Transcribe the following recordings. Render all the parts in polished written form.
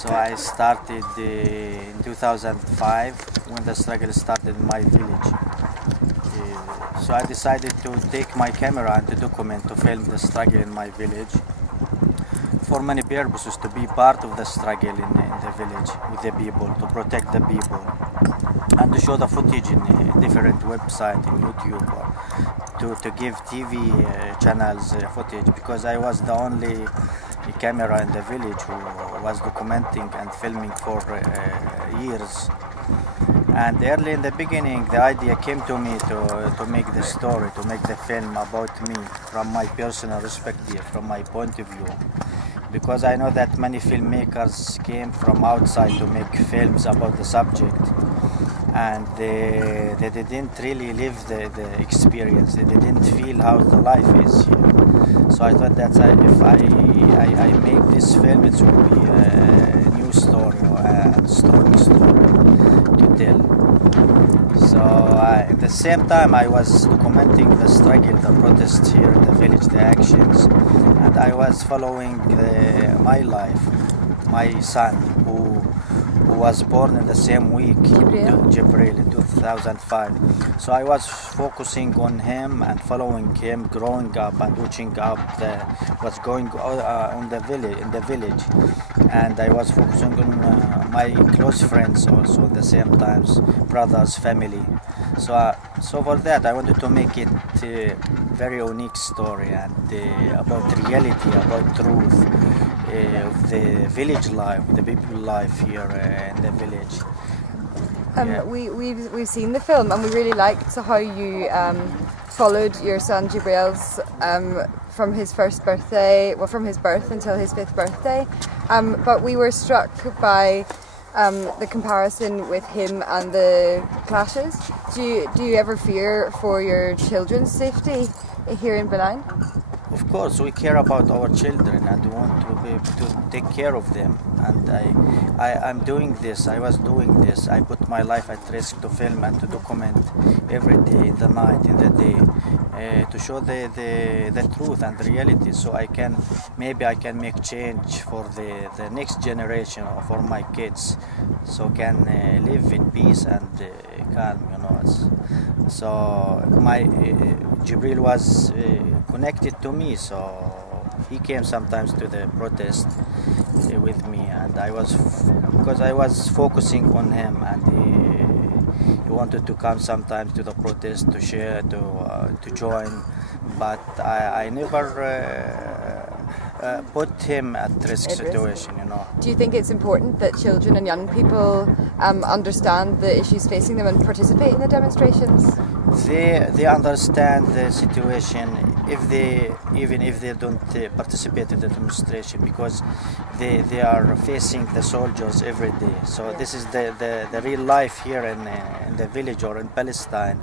So I started in 2005 when the struggle started in my village. So I decided to take my camera and to document, to film the struggle in my village for many purposes, to be part of the struggle in the village with the people, to protect the people, and to show the footage in different websites, in YouTube, or to give TV channels footage, because I was the only camera in the village who was documenting and filming for years. And early in the beginning, the idea came to me to make the story, to make the film about me from my personal perspective, from my point of view. Because I know that many filmmakers came from outside to make films about the subject, and they didn't really live the experience. They didn't feel how the life is here. So I thought that if I make this film, it will be a new story, or a strong story to tell. So at the same time, I was documenting the struggle, the protests here in the village, the actions, and I was following my life, my son, who was born in the same week, Jibril, in 2005. So I was focusing on him and following him, growing up and watching up what's going on in the village. And I was focusing on my close friends also at the same times, brothers, family. So for that, I wanted to make it a very unique story and about reality, about truth of the village life, the people life here in the village. We've seen the film, and we really liked how you followed your son Jibril's from his first birthday, well, from his birth until his 5th birthday. But we were struck by the comparison with him and the clashes. Do you ever fear for your children's safety here in Bil'in? Of course, we care about our children and want to be able to take care of them. And I'm doing this, I was doing this. I put my life at risk to film and to document every day, in the night, in the day, to show the truth and the reality. So maybe I can make change for the next generation, or for my kids, so can live in peace and calm, So my Jibril was connected to me, so he came sometimes to the protest with me, and because I was focusing on him, and he wanted to come sometimes to the protest to share, to join, but I never put him at risk situation, Do you think it's important that children and young people understand the issues facing them and participate in the demonstrations? They understand the situation even if they don't participate in the demonstration, because they are facing the soldiers every day. So this is the real life here in the village or in Palestine.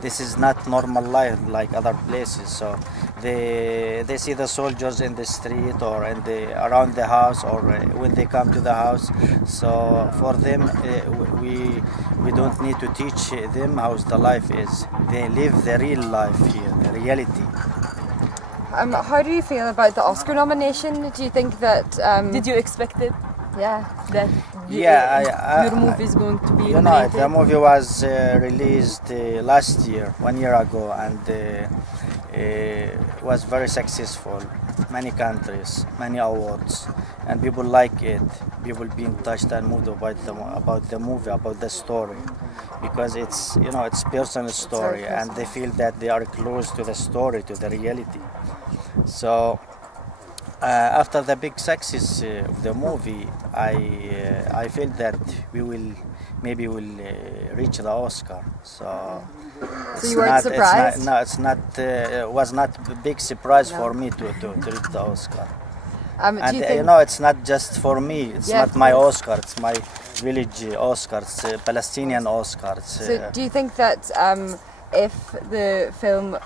This is not normal life like other places. So they see the soldiers in the street or around the house, or when they come to the house. So for them, we don't need to teach them how the life is. They live the real life here, the reality. How do you feel about the Oscar nomination? Do you think that... Did you expect it? Yeah. That your movie is going to be nominated? The movie was released last year, 1 year ago, and was very successful. Many countries, many awards, and people like it. People being touched and moved about the movie, about the story, because it's personal story, and they feel that they are close to the story, to the reality. So after the big success of the movie, I feel that we will reach the Oscar. So you weren't surprised? It was not a big surprise for me to reach the Oscar. And it's not just for me. It's not my Oscar. It's my village Oscar. It's Palestinian Oscar. So do you think that if the film,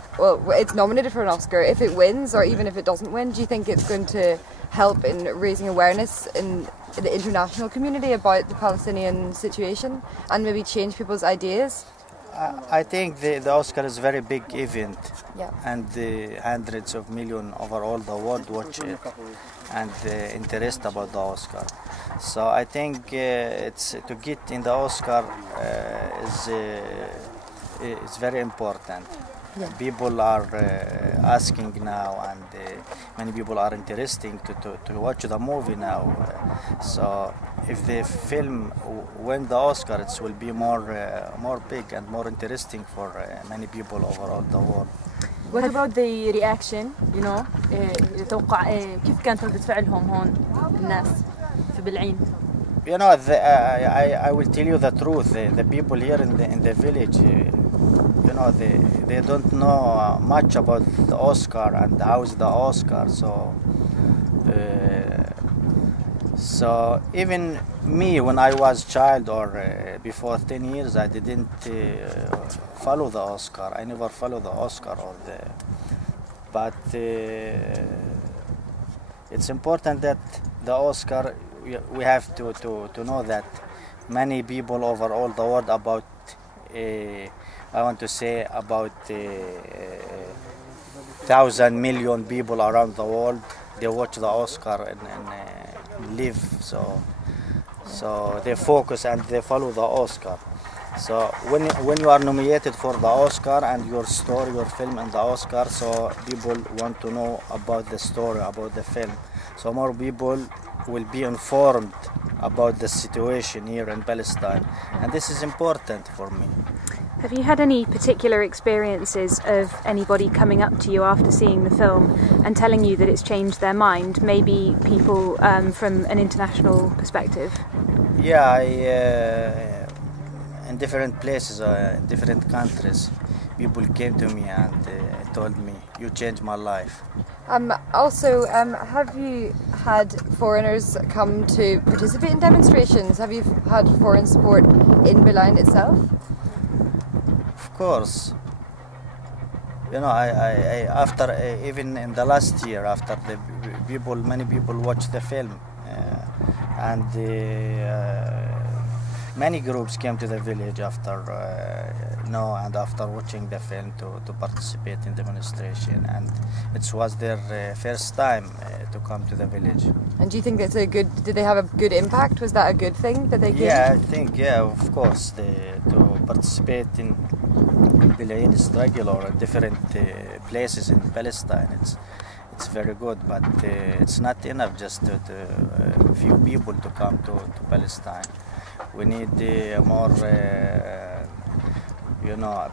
it's nominated for an Oscar, if it wins or even if it doesn't win, do you think it's going to help in raising awareness in the international community about the Palestinian situation and maybe change people's ideas? I think the Oscar is a very big event, Yeah. and hundreds of millions over all the world watch it and interest about the Oscar. So I think it's to get in the Oscar is very important. Yeah. People are asking now, and many people are interested to watch the movie now. So if the film win the Oscar, it will be more big and more interesting for many people over all the world. What about the reaction? You know, توقع كيف كانت ردة فعلهم هون الناس في بلعين؟ You know, I will tell you the truth. The people here in the village, you know, they don't know much about the Oscar and how's the Oscar. So even me, when I was child or before 10 years, I didn't follow the Oscar. I never follow the Oscar but it's important that the Oscar, we have to know that many people over all the world about I want to say about 1,000 million people around the world, they watch the Oscar and live, so they focus and they follow the Oscar. So when you are nominated for the Oscar and your story, your film in the Oscar, so people want to know about the story, about the film. So more people will be informed about the situation here in Palestine, and this is important for me. Have you had any particular experiences of anybody coming up to you after seeing the film and telling you that it's changed their mind? Maybe people from an international perspective? Yeah, in different places, different countries, people came to me and told me, "You changed my life." Also, have you had foreigners come to participate in demonstrations? Have you had foreign support in Bil'in itself? Of course. You know, I after even in the last year, after many people watched the film, and many groups came to the village after and after watching the film to participate in demonstration, and it was their first time to come to the village. And do you think that's did they have a good impact? Was that a good thing that they came? Yeah, I think, of course, to participate in Bil'in struggle or different places in Palestine, it's very good, but it's not enough just to few people to come to Palestine. We need more,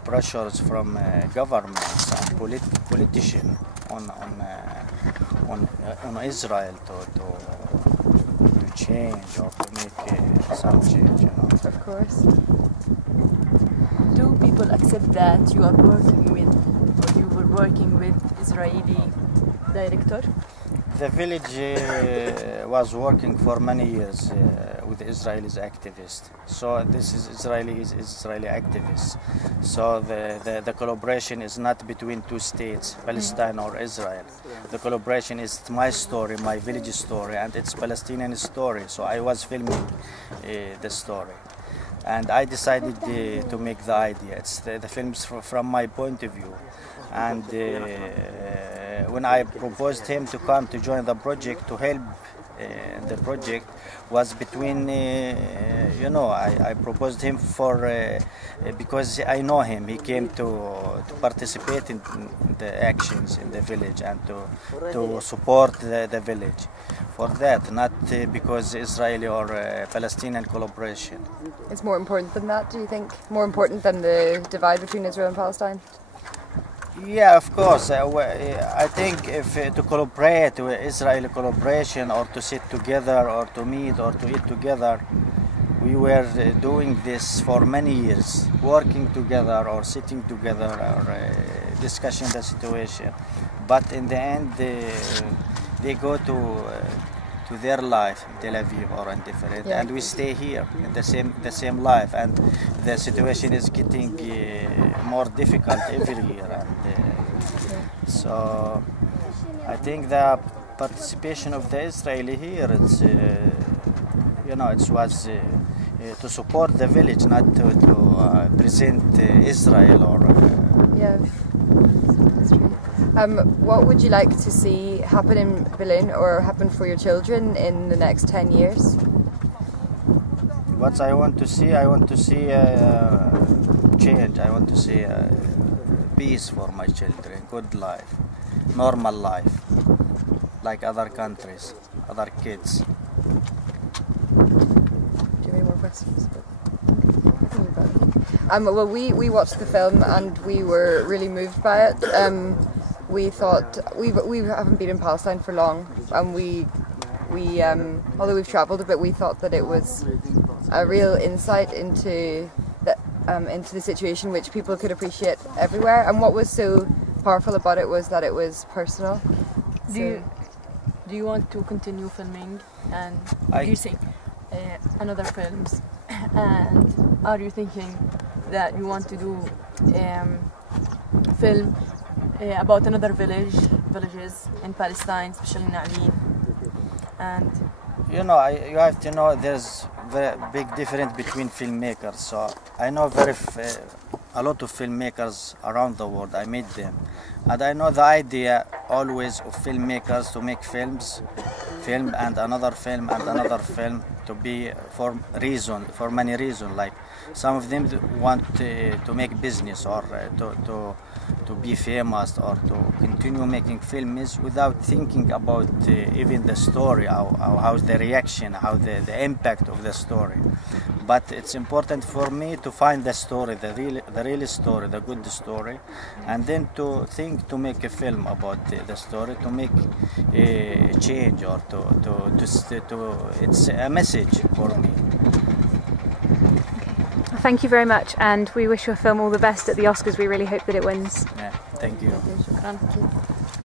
pressures from governments and politicians on Israel to change or to make some change. Of course. Do people accept that you are working with, or you were working with Israeli director? The village was working for many years with Israeli activists. So this is Israeli activists. So the collaboration is not between two states, Palestine or Israel. The collaboration is my story, my village story, and it's Palestinian story. So I was filming the story, and I decided to make the idea. It's the films from my point of view, and when I proposed him to come to join the project, to help the project, was between I proposed him for because I know him. He came to participate in the actions in the village and to support the village. For that, not because Israeli or Palestinian collaboration. It's more important than that, do you think? More important than the divide between Israel and Palestine? Yeah, of course. I think if to collaborate with Israeli collaboration, or to sit together, or to meet, or to eat together, we were doing this for many years, working together, or sitting together, or discussing the situation. But in the end, they go to their life in Tel Aviv or in different, and we stay here in the same life, and the situation is getting more difficult every year, and so I think the participation of the Israeli here, it was to support the village, not to present Israel or. Yeah, that's true. What would you like to see happen in Bil'in or happen for your children in the next 10 years? What I want to see change. I want to see peace for my children, good life, normal life, like other countries, other kids. Do you have any more questions? Well, we watched the film and we were really moved by it. We thought we haven't been in Palestine for long, and we although we've travelled a bit, we thought that it was a real insight into the situation which people could appreciate everywhere. And what was so powerful about it was that it was personal. Do you want to continue filming, and do you see another films? And are you thinking that you want to do film about another villages in Palestine, especially Na'lin? And you know, you have to know there's very big difference between filmmakers. So I know a lot of filmmakers around the world. I meet them, and I know the idea always of filmmakers to make film and another film and another film to be for many reasons. Like some of them want to make business or to be famous or to continue making films without thinking about even the story, how's the reaction, how the impact of the story. But it's important for me to find the story, the real story, the good story, and then to think to make a film about the story, to make a change or it's a message for me. Thank you very much, and we wish your film all the best at the Oscars. We really hope that it wins. Yeah, thank you. شكراً.